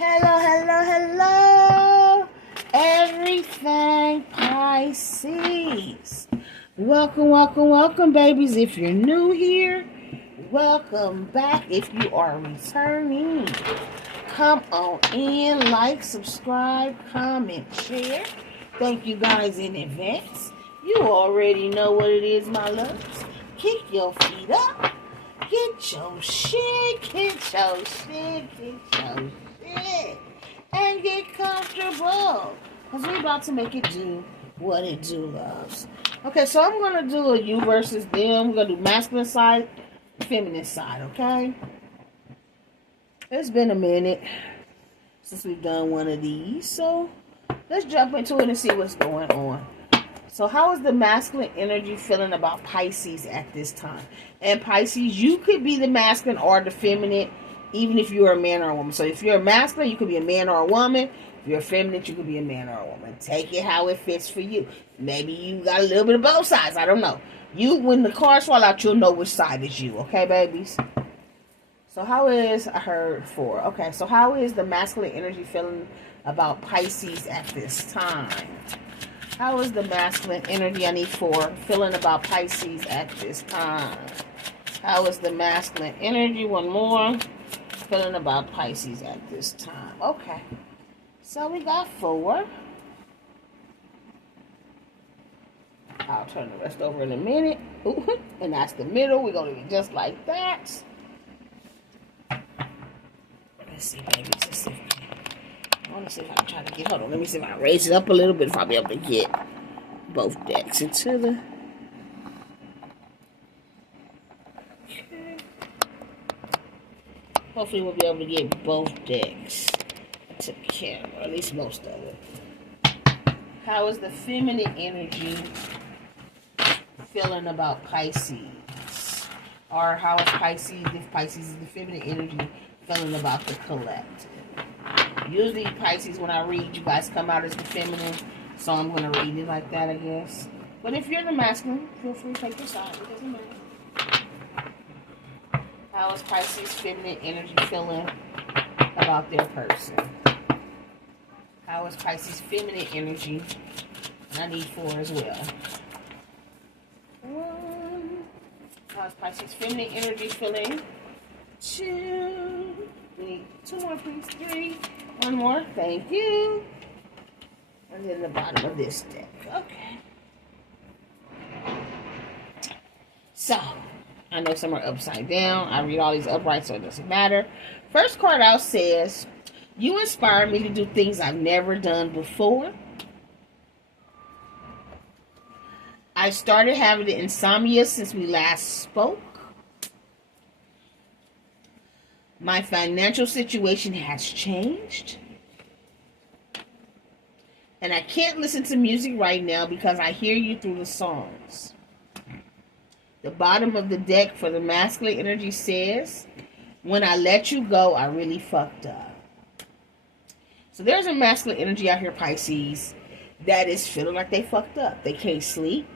Hello, hello, hello, everything Pisces. Welcome, welcome, welcome, babies. If you're new here, welcome back. If you are returning, come on in, like, subscribe, comment, share. Thank you guys in advance. You already know what it is, my loves. Kick your feet up. Get your shit, get your shit, get your shit, and get comfortable. Because we're about to make it do what it do, loves. Okay, so I'm going to do a you versus them. We're going to do masculine side, feminine side, okay? It's been a minute since we've done one of these. So let's jump into it and see what's going on. So how is the masculine energy feeling about Pisces at this time? And Pisces, you could be the masculine or the feminine, even if you're a man or a woman. So if you're a masculine, you could be a man or a woman. If you're a feminine, you could be a man or a woman. Take it how it fits for you. Maybe you got a little bit of both sides. I don't know. When the cards fall out, you'll know which side is you. Okay, babies? So how is, I heard 4. Okay, so how is the masculine energy feeling about Pisces at this time? How is the masculine energy, I need 4, feeling about Pisces at this time? How is the masculine energy, one more, feeling about Pisces at this time? Okay. So we got 4. I'll turn the rest over in a minute. Ooh, and that's the middle. We're going to do just like that. Let's see, baby. Let's see. I want to see if I can try to get, hold on, let me see if I raise it up a little bit if I'll be able to get both decks into the, okay. Hopefully we'll be able to get both decks to camera, at least most of it. How is the feminine energy feeling about Pisces? Or how is Pisces, if Pisces is the feminine energy, feeling about the collective? Usually Pisces, when I read, you guys come out as the feminine, so I'm going to read it like that, I guess. But if you're the masculine, feel free to take your side. It doesn't matter. How is Pisces' feminine energy feeling about their person? How is Pisces' feminine energy? I need 4 as well. 1. How is Pisces' feminine energy feeling? 2. We need 2 more, please. 3. 1 more. Thank you. And then the bottom of this deck. Okay. So, I know some are upside down. I read all these upright, so it doesn't matter. First card out says, you inspire me to do things I've never done before. I started having the insomnia since we last spoke. My financial situation has changed. And I can't listen to music right now because I hear you through the songs. The bottom of the deck for the masculine energy says, when I let you go, I really fucked up. So there's a masculine energy out here, Pisces, that is feeling like they fucked up. They can't sleep.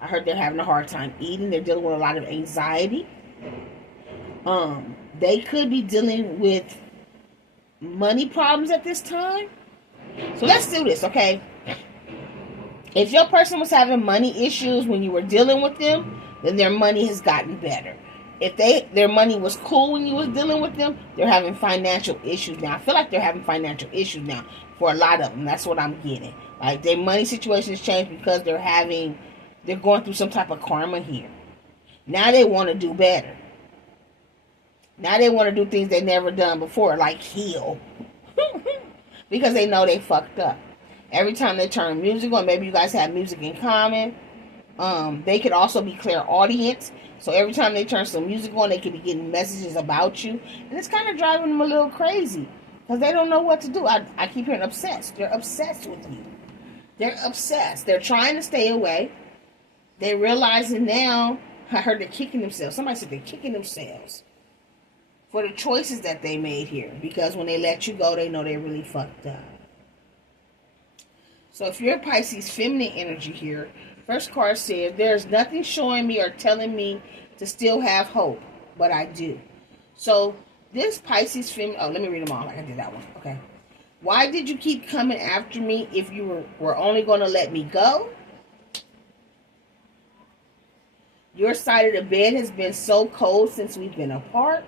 I heard they're having a hard time eating. They're dealing with a lot of anxiety. They could be dealing with money problems at this time. So let's do this, okay? If your person was having money issues when you were dealing with them, then their money has gotten better. If their money was cool when you was dealing with them, they're having financial issues now. I feel like they're having financial issues now for a lot of them. That's what I'm getting. Like, their money situation has changed because they're going through some type of karma here. Now they want to do better. Now they want to do things they never done before, like heal. Because they know they fucked up. Every time they turn music on, maybe you guys have music in common. They could also be clairaudience. So every time they turn some music on, they could be getting messages about you. And it's kind of driving them a little crazy. Because they don't know what to do. I keep hearing obsessed. They're obsessed with you. They're obsessed. They're trying to stay away. They're realizing now, I heard they're kicking themselves. Somebody said they're kicking themselves for the choices that they made here. Because when they let you go, they know they really fucked up. So if you're Pisces feminine energy here, first card says, there's nothing showing me or telling me to still have hope, but I do. So This Pisces feminine... Oh, let me read them all like I did that one. Okay. Why did you keep coming after me if you were only going to let me go? Your side of the bed has been so cold since we've been apart.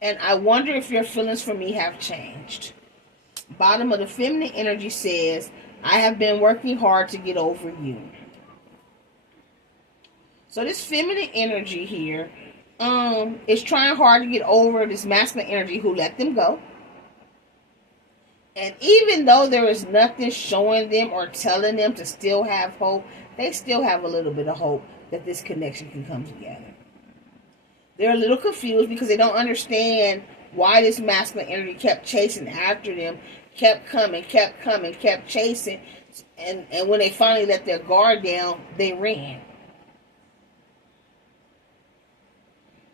And I wonder if your feelings for me have changed. Bottom of the feminine energy says, I have been working hard to get over you. So this feminine energy here is trying hard to get over this masculine energy who let them go. And even though there is nothing showing them or telling them to still have hope, they still have a little bit of hope that this connection can come together. They're a little confused because they don't understand why this masculine energy kept chasing after them, kept coming, kept chasing. And when they finally let their guard down, they ran.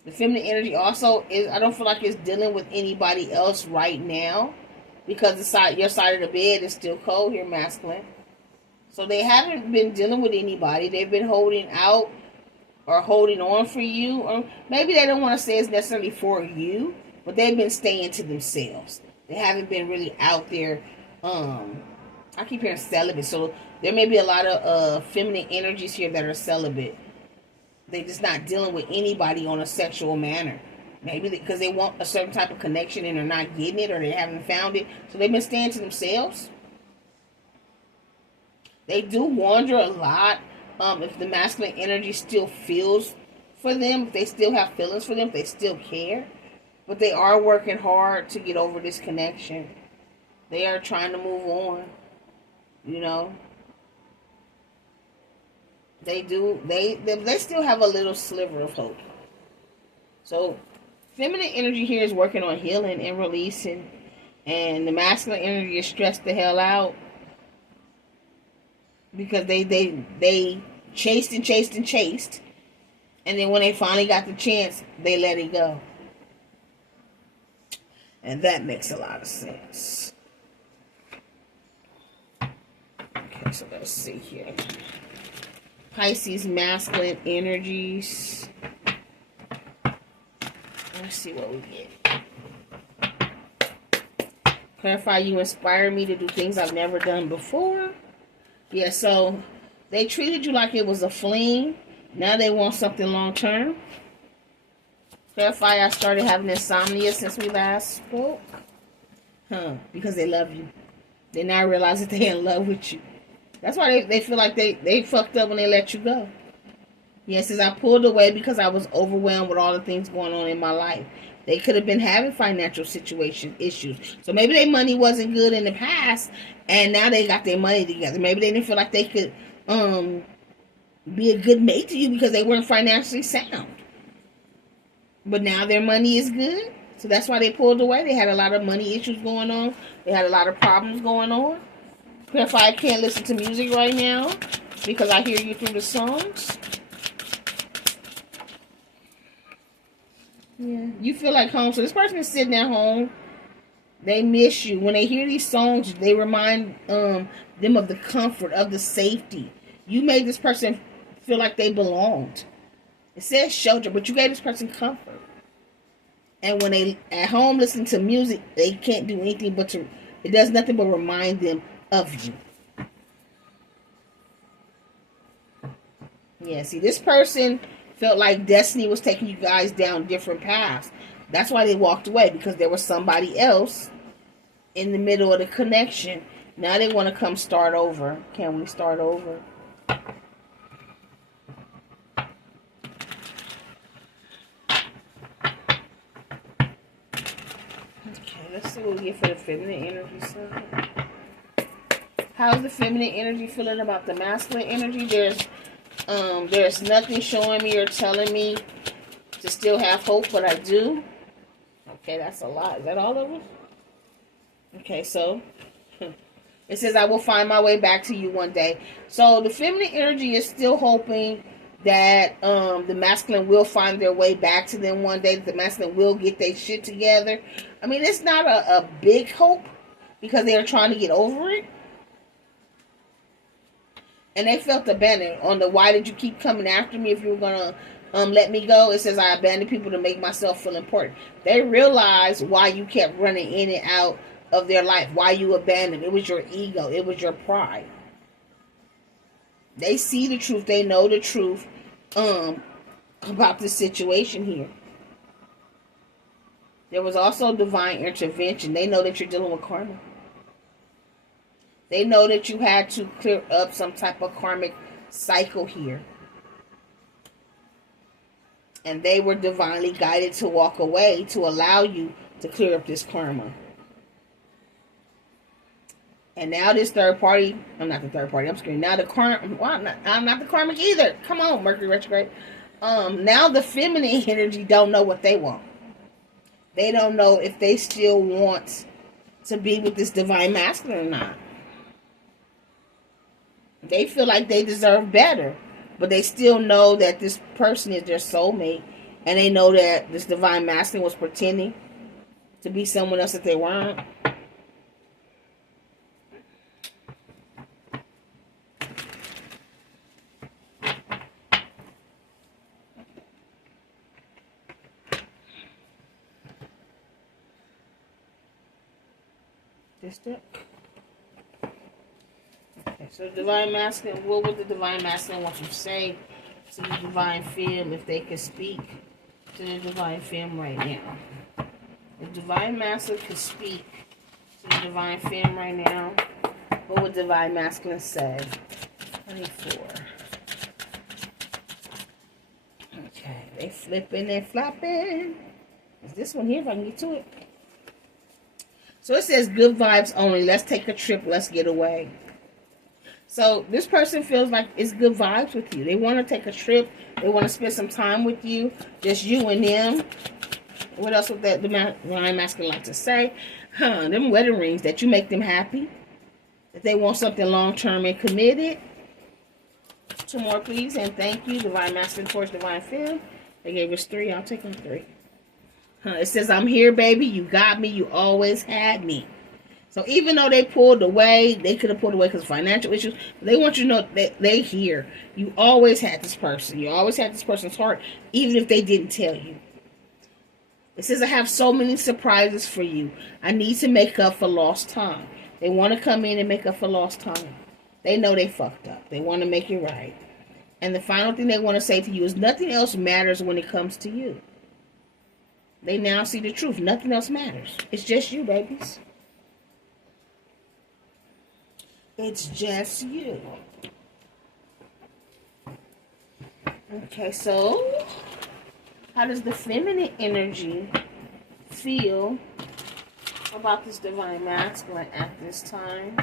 The feminine energy also is, I don't feel like it's dealing with anybody else right now because your side of the bed is still cold here, masculine. So they haven't been dealing with anybody. They've been holding out or holding on for you. Or maybe they don't want to say it's necessarily for you, but they've been staying to themselves. They haven't been really out there. I keep hearing celibate. So there may be a lot of feminine energies here that are celibate. They're just not dealing with anybody on a sexual manner. Maybe because they want a certain type of connection and they're not getting it or they haven't found it. So they've been staying to themselves. They do wonder a lot if the masculine energy still feels for them, if they still have feelings for them, if they still care. But they are working hard to get over this connection. They are trying to move on. You know. They do. They still have a little sliver of hope. So, feminine energy here is working on healing and releasing. And the masculine energy is stressed the hell out. Because they chased and chased and chased. And then when they finally got the chance, they let it go. And that makes a lot of sense. Okay, so let's see here. Pisces masculine energies. Let's see what we get. Clarify, you inspire me to do things I've never done before. Yeah, so they treated you like it was a fling. Now they want something long term. Clarify, I started having insomnia since we last spoke. Because they love you. They now realize that they're in love with you. That's why they feel like they fucked up when they let you go. Yeah, it says I pulled away because I was overwhelmed with all the things going on in my life. They could have been having financial situation issues. So maybe their money wasn't good in the past, and now they got their money together. Maybe they didn't feel like they could be a good mate to you because they weren't financially sound. But now their money is good, so that's why they pulled away. They had a lot of money issues going on. They had a lot of problems going on. If I can't listen to music right now because I hear you through the songs. Yeah, you feel like home. So this person is sitting at home. They miss you. When they hear these songs, they remind them of the comfort, of the safety. You made this person feel like they belonged. It says shelter, but you gave this person comfort. And when they at home listen to music, they can't do anything but it does nothing but remind them of you. Yeah, see, this person felt like destiny was taking you guys down different paths. That's why they walked away, because there was somebody else in the middle of the connection. Now they want to come start over. Can we start over? Okay, let's see what we get for the feminine energy side. How's the feminine energy feeling about the masculine energy? There's nothing showing me or telling me to still have hope, but I do. Okay, that's a lot. Is that all of it? Okay, so it says, I will find my way back to you one day. So the feminine energy is still hoping that the masculine will find their way back to them one day. That the masculine will get their shit together. I mean, it's not a big hope because they are trying to get over it. And they felt abandoned on the why did you keep coming after me if you were going to let me go. It says, I abandoned people to make myself feel important. They realize why you kept running in and out of their life. Why you abandoned. It was your ego. It was your pride. They see the truth. They know the truth about the situation here. There was also divine intervention. They know that you're dealing with karma. They know that you had to clear up some type of karmic cycle here. And they were divinely guided to walk away to allow you to clear up this karma. And now this third party, I'm not the third party, I'm screaming. Now the karma, well, I'm not the karmic either. Come on, Mercury retrograde. Now the feminine energy don't know what they want. They don't know if they still want to be with this divine masculine or not. They feel like they deserve better, but they still know that this person is their soulmate, and they know that this divine masculine was pretending to be someone else that they weren't. This deck. Okay, so divine masculine, what would the divine masculine want you to say to the divine femme if they could speak to the divine femme right now? If divine masculine could speak to the divine femme right now, what would divine masculine say? 24. Okay, they flipping and flopping. Is this one here if I can get to it? So it says good vibes only. Let's take a trip. Let's get away. So this person feels like it's good vibes with you. They want to take a trip. They want to spend some time with you. Just you and them. What else would that divine masculine like to say? Them wedding rings, that you make them happy. That they want something long-term and committed. 2 more, please. And thank you. Divine masculine towards divine femme. They gave us 3. I'll take them 3. It says, I'm here, baby. You got me. You always had me. So even though they pulled away, they could have pulled away because of financial issues. They want you to know that they here. You always had this person. You always had this person's heart, even if they didn't tell you. It says, I have so many surprises for you. I need to make up for lost time. They want to come in and make up for lost time. They know they fucked up. They want to make it right. And the final thing they want to say to you is nothing else matters when it comes to you. They now see the truth. Nothing else matters. It's just you, babies. It's just you. Okay, so how does the feminine energy feel about this divine masculine at this time?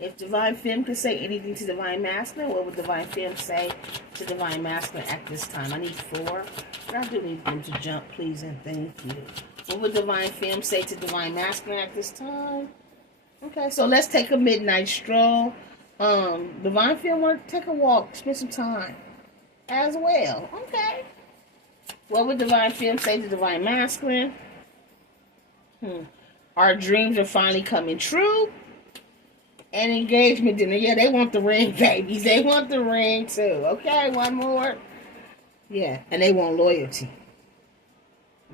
If divine femme could say anything to divine masculine, what would divine femme say to divine masculine at this time? I need 4. But I do need them to jump, please, and thank you. What would divine femme say to divine masculine at this time? Okay, so let's take a midnight stroll. Divine femme want to take a walk, spend some time as well. Okay. What would divine femme say to divine masculine? Our dreams are finally coming true. And engagement dinner. Yeah, they want the ring, babies. They want the ring, too. Okay, 1 more. Yeah, and they want loyalty.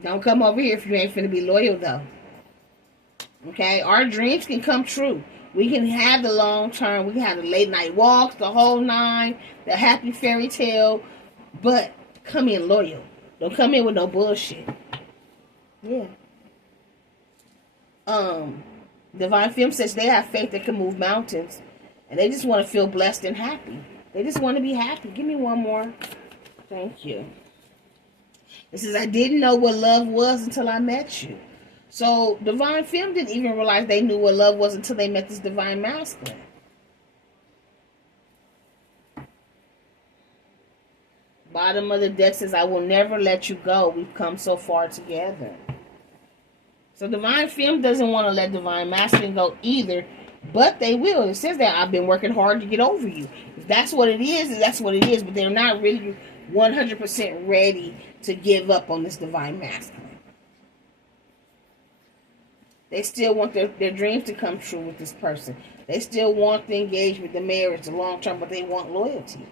Don't come over here if you ain't finna be loyal, though. Okay, our dreams can come true. We can have the long term. We can have the late night walks, the whole 9, the happy fairy tale. But come in loyal. Don't come in with no bullshit. Yeah. Divine femme says they have faith that can move mountains. And they just want to feel blessed and happy. They just want to be happy. Give me 1 more. Thank you. It says, I didn't know what love was until I met you. So, divine femme didn't even realize they knew what love was until they met this divine masculine. Bottom of the deck says, I will never let you go. We've come so far together. So divine femme doesn't want to let divine masculine go either, but they will. It says that I've been working hard to get over you. If that's what it is, that's what it is. But they're not really 100% ready to give up on this divine masculine. They still want their dreams to come true with this person. They still want the engagement, the marriage, the long term, but they want loyalty.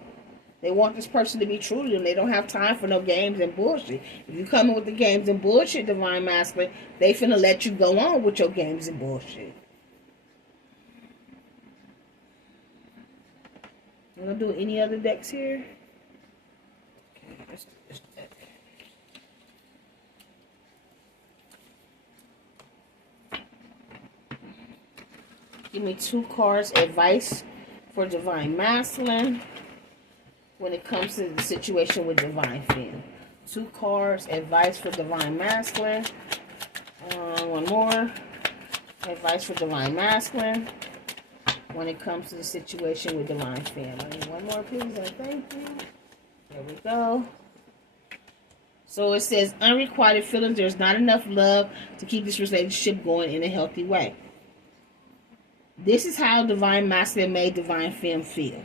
They want this person to be true to them. They don't have time for no games and bullshit. If you come in with the games and bullshit, Divine Masculine, they finna let you go on with your games and bullshit. You gonna do any other decks here? Okay, let's do this deck. Give me 2 cards, advice for Divine Masculine when it comes to the situation with Divine Femme. 2 cards, advice for Divine Masculine. One more, advice for Divine Masculine when it comes to the situation with Divine Femme. I need one more, please, and thank you. There we go. So it says, unrequited feelings. There's not enough love to keep this relationship going in a healthy way. This is how Divine Masculine made Divine Femme feel.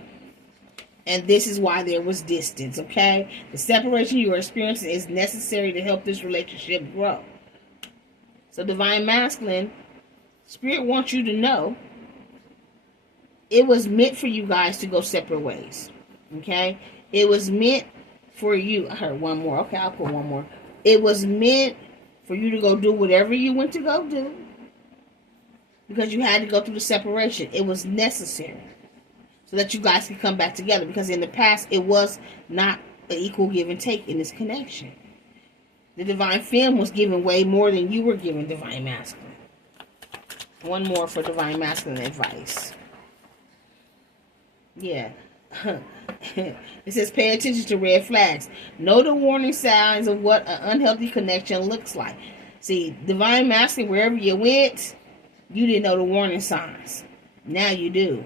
And this is why there was distance, okay? The separation you are experiencing is necessary to help this relationship grow. So Divine Masculine, Spirit wants you to know it was meant for you guys to go separate ways, okay? It was meant for you. I heard one more. Okay, I'll put one more. It was meant for you to go do whatever you went to go do because you had to go through the separation. It was necessary so that you guys could come back together, because in the past it was not an equal give and take in this connection. The Divine Femme was given way more than you were given, Divine Masculine. One more for Divine Masculine advice. Yeah. It says, pay attention to red flags. Know the warning signs of what an unhealthy connection looks like. See, Divine Masculine, wherever you went, you didn't know the warning signs. Now you do.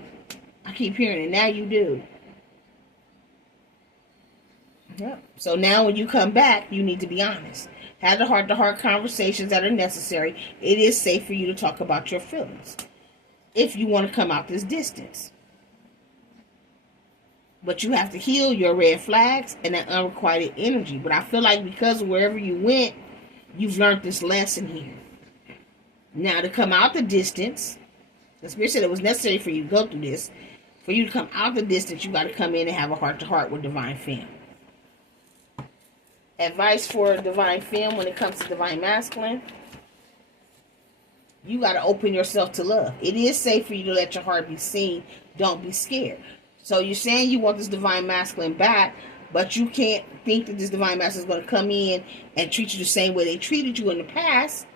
I keep hearing it. Now you do. Yep. So now when you come back, you need to be honest. Have the heart-to-heart conversations that are necessary. It is safe for you to talk about your feelings if you want to come out this distance. But you have to heal your red flags and that unrequited energy. But I feel like because wherever you went, you've learned this lesson here. Now to come out the distance, the Spirit said it was necessary for you to go through this. For you to come out the distance, you got to come in and have a heart-to-heart with Divine Femme. Advice for Divine Femme when it comes to Divine Masculine. You got to open yourself to love. It is safe for you to let your heart be seen. Don't be scared. So you're saying you want this Divine Masculine back, but you can't think that this Divine Masculine is going to come in and treat you the same way they treated you in the past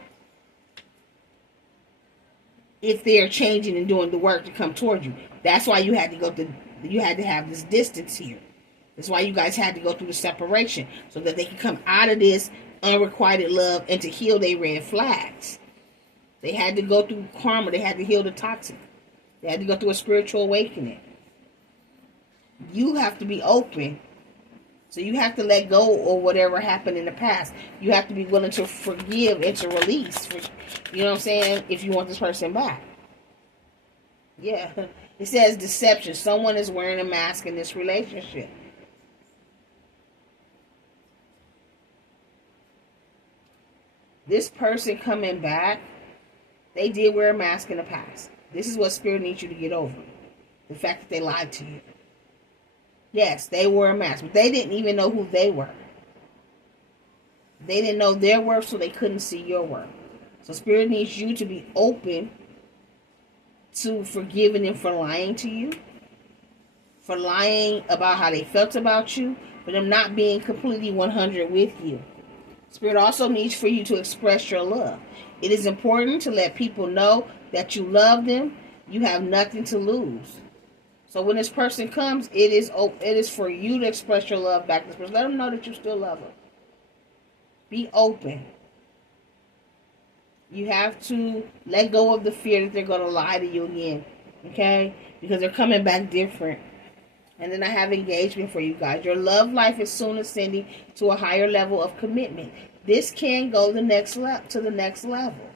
if they're changing and doing the work to come toward you. That's why you had to have this distance here. That's why you guys had to go through the separation, so that they can come out of this unrequited love and to heal their red flags. They had to go through karma. They had to heal the toxic. They had to go through a spiritual awakening. You have to be open. So you have to let go of whatever happened in the past. You have to be willing to forgive and to release. You know what I'm saying? If you want this person back. Yeah. It says deception. Someone is wearing a mask in this relationship. This person coming back, they did wear a mask in the past. This is what Spirit needs you to get over. The fact that they lied to you. Yes, they wore a mask, but they didn't even know who they were. They didn't know their worth, so they couldn't see your worth. So Spirit needs you to be open to forgiving them for lying to you, for lying about how they felt about you, for them not being completely 100 with you. Spirit also needs for you to express your love. It is important to let people know that you love them. You have nothing to lose. So when this person comes, it is for you to express your love back to this person. Let them know that you still love them. Be open. You have to let go of the fear that they're going to lie to you again. Okay? Because they're coming back different. And then I have engagement for you guys. Your love life is soon ascending to a higher level of commitment. This can go to the next level.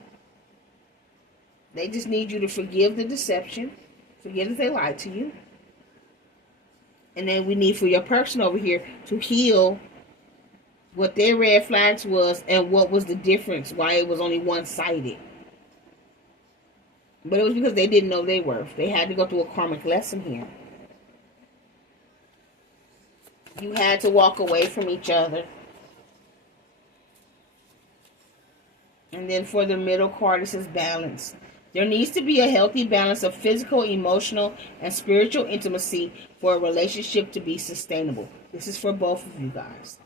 They just need you to forgive the deception. Forgive that they lied to you. And then we need for your person over here to heal what their red flags was and what was the difference, why it was only one-sided. But it was because they didn't know their worth. They had to go through a karmic lesson here. You had to walk away from each other. And then for the middle card, it says balance. There needs to be a healthy balance of physical, emotional, and spiritual intimacy for a relationship to be sustainable. This is for both of you guys.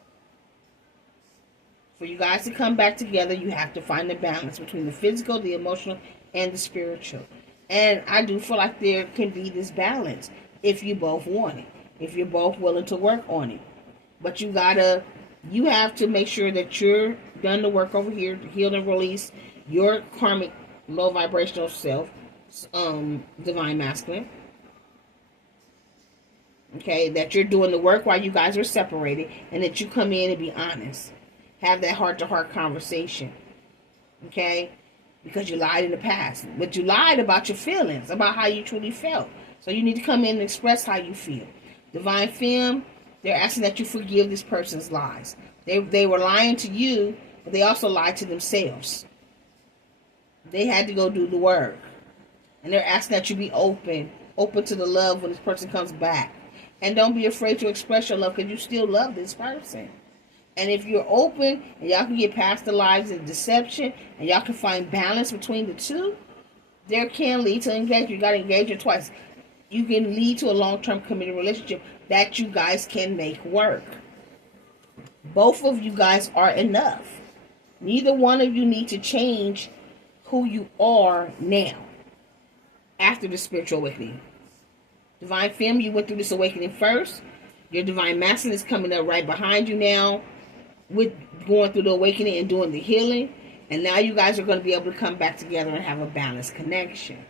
For you guys to come back together, you have to find the balance between the physical, the emotional, and the spiritual. And I do feel like there can be this balance if you both want it. If you're both willing to work on it. But you have to make sure that you're done the work over here to heal and release your karmic low vibrational self, divine masculine. Okay, that you're doing the work while you guys are separated, and that you come in and be honest. Have that heart-to-heart conversation. Okay? Because you lied in the past. But you lied about your feelings, about how you truly felt. So you need to come in and express how you feel. Divine Femme, they're asking that you forgive this person's lies. They were lying to you, but they also lied to themselves. They had to go do the work. And they're asking that you be open to the love when this person comes back. And don't be afraid to express your love, because you still love this person. And if you're open and y'all can get past the lies and deception, and y'all can find balance between the two, there can lead to engagement. You got to engage it twice. You can lead to a long-term committed relationship that you guys can make work. Both of you guys are enough. Neither one of you need to change who you are now after the spiritual awakening. Divine Femme, you went through this awakening first. Your divine masculine is coming up right behind you now with going through the awakening and doing the healing. And now you guys are going to be able to come back together and have a balanced connection.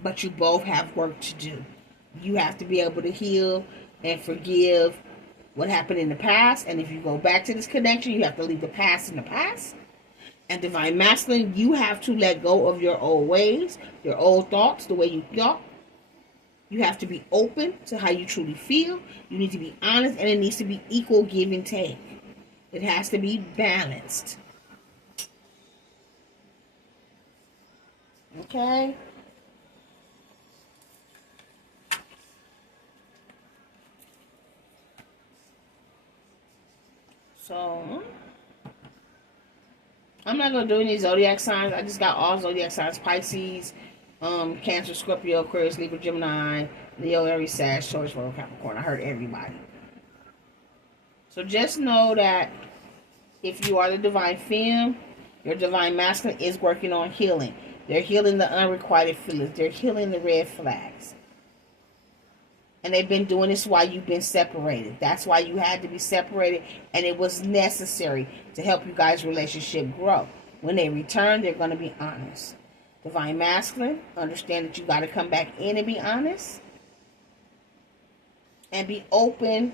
But you both have work to do. You have to be able to heal and forgive what happened in the past. And if you go back to this connection, you have to leave the past in the past. And divine masculine, you have to let go of your old ways, your old thoughts, the way you thought. You have to be open to how you truly feel. You need to be honest, and it needs to be equal give and take. It has to be balanced. Okay? So, I'm not going to do any zodiac signs. I just got all zodiac signs. Pisces, Cancer, Scorpio, Aquarius, Libra, Gemini, Leo, Aries, Sag, Taurus, Virgo, Capricorn. I heard everybody. So just know that if you are the divine femme, your divine masculine is working on healing. They're healing the unrequited feelings. They're healing the red flags. And they've been doing this while you've been separated. That's why you had to be separated. And it was necessary to help you guys' relationship grow. When they return, they're going to be honest. Divine masculine, understand that you got to come back in and be honest. And be open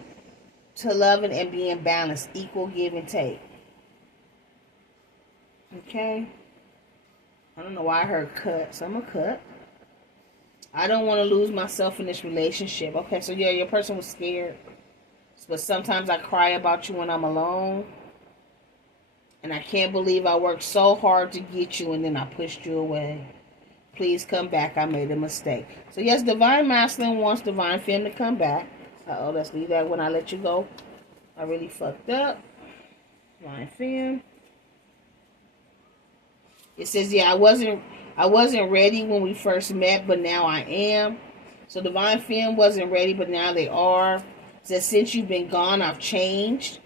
to loving and being balanced. Equal give and take. Okay? I don't know why I heard cut. So I'm going to cut. I don't want to lose myself in this relationship. Okay, so yeah, your person was scared. But sometimes I cry about you when I'm alone. And I can't believe I worked so hard to get you and then I pushed you away. Please come back. I made a mistake. So yes, divine masculine wants divine femme to come back. Uh-oh, let's leave that when I let you go. I really fucked up. Divine femme. It says, yeah, I wasn't ready when we first met, but now I am. So divine femme wasn't ready, but now they are. It says, since you've been gone, I've changed.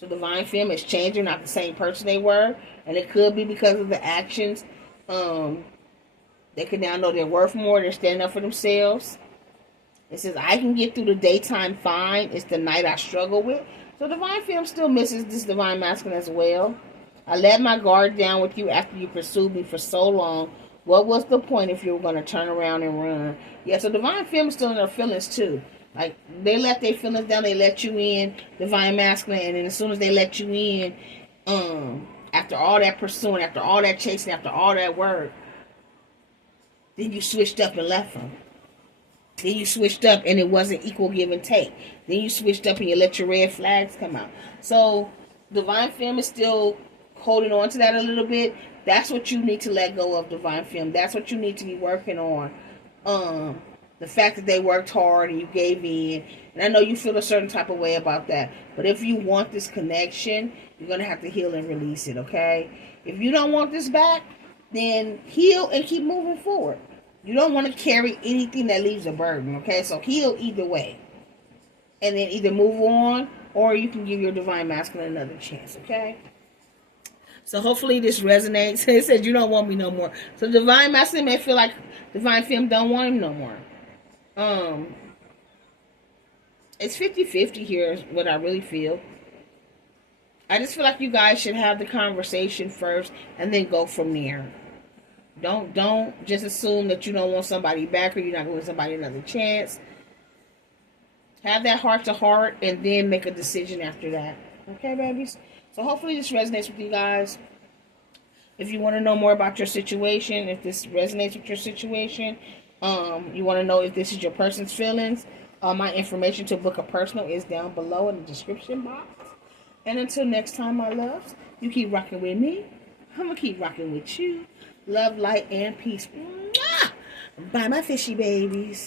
So divine femme is changing, not the same person they were. And it could be because of the actions. They can now know their worth more. They're standing up for themselves. It says, I can get through the daytime fine. It's the night I struggle with. So divine femme still misses this divine masculine as well. I let my guard down with you after you pursued me for so long. What was the point if you were going to turn around and run? Yeah, so divine femme is still in their feelings too. Like, they let their feelings down. They let you in, divine masculine. And then as soon as they let you in, after all that pursuing, after all that chasing, after all that work, then you switched up and left them. Then you switched up and it wasn't equal give and take. Then you switched up and you let your red flags come out. So divine femme is still holding on to that a little bit, that's what you need to let go of, Divine Femme. That's what you need to be working on. The fact that they worked hard and you gave in. And I know you feel a certain type of way about that. But if you want this connection, you're going to have to heal and release it, okay? If you don't want this back, then heal and keep moving forward. You don't want to carry anything that leaves a burden, okay? So heal either way. And then either move on, or you can give your Divine Masculine another chance, okay? So hopefully this resonates. It says you don't want me no more. So Divine Masculine may feel like Divine Femme don't want him no more. It's 50-50 here is what I really feel. I just feel like you guys should have the conversation first and then go from there. Don't just assume that you don't want somebody back or you're not going to give somebody another chance. Have that heart-to-heart and then make a decision after that. Okay, babies? So hopefully this resonates with you guys. If you want to know more about your situation, if this resonates with your situation, you want to know if this is your person's feelings, my information to book a personal is down below in the description box. And until next time, my loves, you keep rocking with me. I'm going to keep rocking with you. Love, light, and peace. Mwah! Bye, my fishy babies.